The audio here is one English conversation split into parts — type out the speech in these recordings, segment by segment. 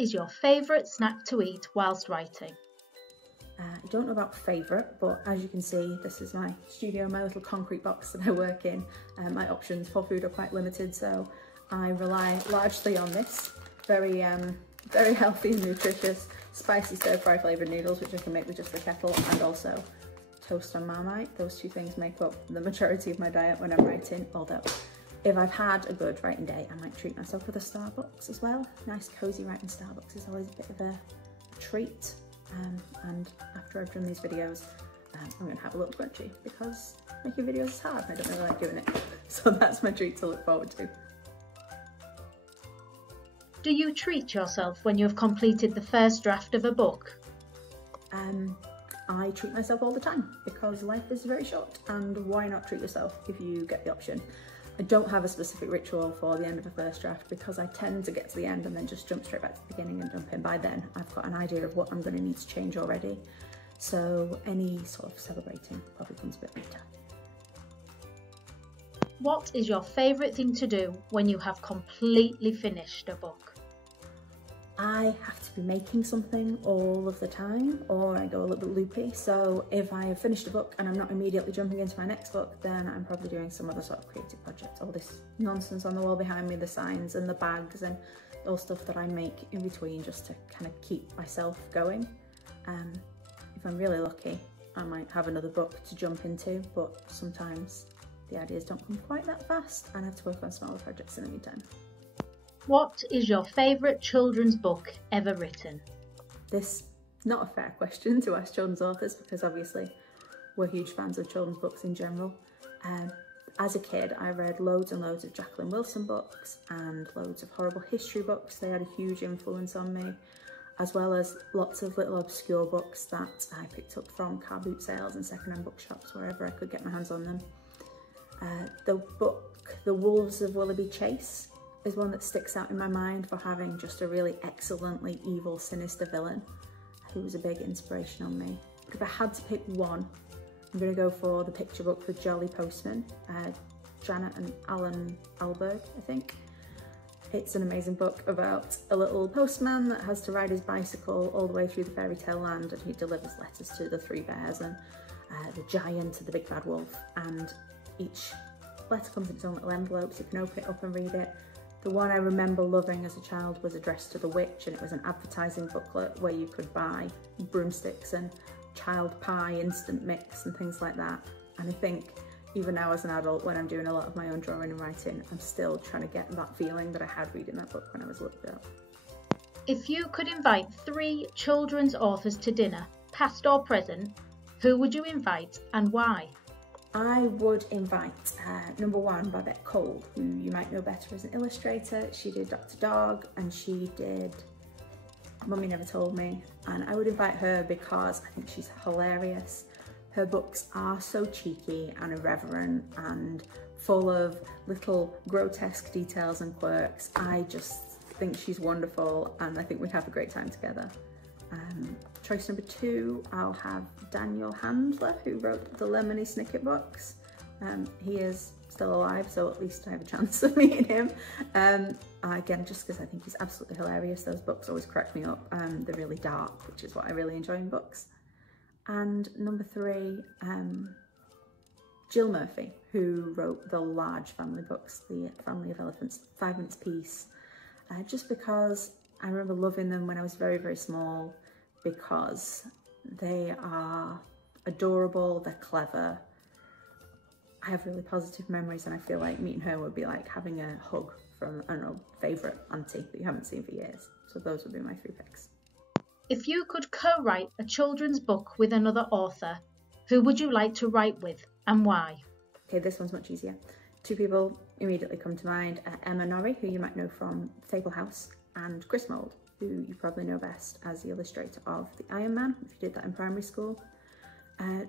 is your favourite snack to eat whilst writing? I don't know about favourite, but as you can see, this is my studio, my little concrete box that I work in. My options for food are quite limited, so I rely largely on this. Very healthy and nutritious, spicy stir-fry flavoured noodles, which I can make with just the kettle, and also toast on Marmite. Those two things make up the majority of my diet when I'm writing, although if I've had a good writing day, I might treat myself with a Starbucks as well. Nice cosy writing Starbucks is always a bit of a treat. And after I've done these videos, I'm going to have a little crunchy because making videos is hard and I don't really like doing it. So that's my treat to look forward to. Do you treat yourself when you have completed the first draft of a book? I treat myself all the time because life is very short, and why not treat yourself if you get the option? I don't have a specific ritual for the end of a first draft because I tend to get to the end and then just jump straight back to the beginning and jump in. By then I've got an idea of what I'm going to need to change already, so any sort of celebrating probably comes a bit later. What is your favourite thing to do when you have completely finished a book? I have to be making something all of the time, or I go a little bit loopy. So if I have finished a book and I'm not immediately jumping into my next book, then I'm probably doing some other sort of creative project. All this nonsense on the wall behind me, the signs and the bags and all stuff that I make in between just to kind of keep myself going. If I'm really lucky, I might have another book to jump into, but sometimes the ideas don't come quite that fast and I have to work on smaller projects in the meantime. What is your favourite children's book ever written? This is not a fair question to ask children's authors because obviously we're huge fans of children's books in general. As a kid, I read loads and loads of Jacqueline Wilson books and loads of horrible history books. They had a huge influence on me, as well as lots of little obscure books that I picked up from car boot sales and secondhand bookshops, wherever I could get my hands on them. The book, The Wolves of Willoughby Chase, is one that sticks out in my mind for having just a really excellently evil, sinister villain who was a big inspiration on me. But if I had to pick one, I'm going to go for The Picture Book with Jolly Postman, Janet and Alan Alberg, I think. It's an amazing book about a little postman that has to ride his bicycle all the way through the fairy tale land, and he delivers letters to the three bears and the giant and the big bad wolf, and each letter comes in its own little envelope, so you can open it up and read it. The one I remember loving as a child was addressed to the witch, and it was an advertising booklet where you could buy broomsticks and child pie instant mix and things like that. And I think even now as an adult, when I'm doing a lot of my own drawing and writing, I'm still trying to get that feeling that I had reading that book when I was a little girl. If you could invite 3 children's authors to dinner, past or present, who would you invite and why? I would invite number 1, Babette Cole, who you might know better as an illustrator. She did Dr. Dog and she did Mummy Never Told Me, and I would invite her because I think she's hilarious. Her books are so cheeky and irreverent and full of little grotesque details and quirks. I just think she's wonderful and I think we'd have a great time together. Choice number 2, I'll have Daniel Handler, who wrote the Lemony Snicket books. He is still alive, so at least I have a chance of meeting him. Again, just because I think he's absolutely hilarious. Those books always crack me up. They're really dark, which is what I really enjoy in books. And number 3, Jill Murphy, who wrote the large family books, The Family of Elephants, 5 minutes piece. Just because I remember loving them when I was very, very small, because they are adorable, they're clever. I have really positive memories, and I feel like meeting her would be like having a hug from, I don't know, favourite auntie that you haven't seen for years. So those would be my 3 picks. If you could co-write a children's book with another author, who would you like to write with and why? Okay, this one's much easier. 2 people immediately come to mind. Emma Norrie, who you might know from Fable House, and Chris Mould, who you probably know best as the illustrator of The Iron Man, if you did that in primary school.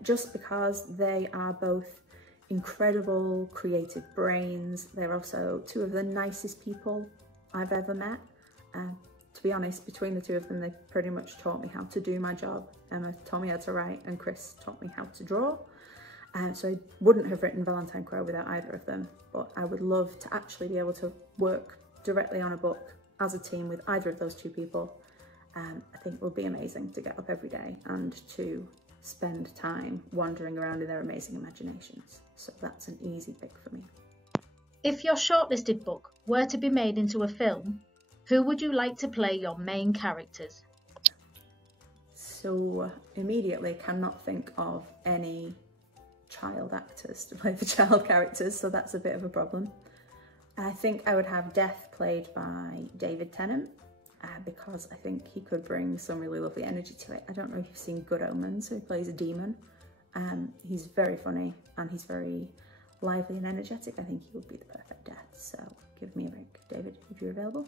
Just because they are both incredible creative brains. They're also 2 of the nicest people I've ever met. To be honest, between the 2 of them, they pretty much taught me how to do my job. Emma taught me how to write and Chris taught me how to draw. So I wouldn't have written Valentine Crow without either of them, but I would love to actually be able to work directly on a book as a team with either of those 2 people. I think would be amazing to get up every day and to spend time wandering around in their amazing imaginations. So that's an easy pick for me. If your shortlisted book were to be made into a film, who would you like to play your main characters? So immediately cannot think of any child actors to play the child characters, so that's a bit of a problem. I think I would have Death played by David Tennant, because I think he could bring some really lovely energy to it. I don't know if you've seen Good Omens, so he plays a demon. He's very funny and he's very lively and energetic. I think he would be the perfect Death, so give me a ring, David, if you're available.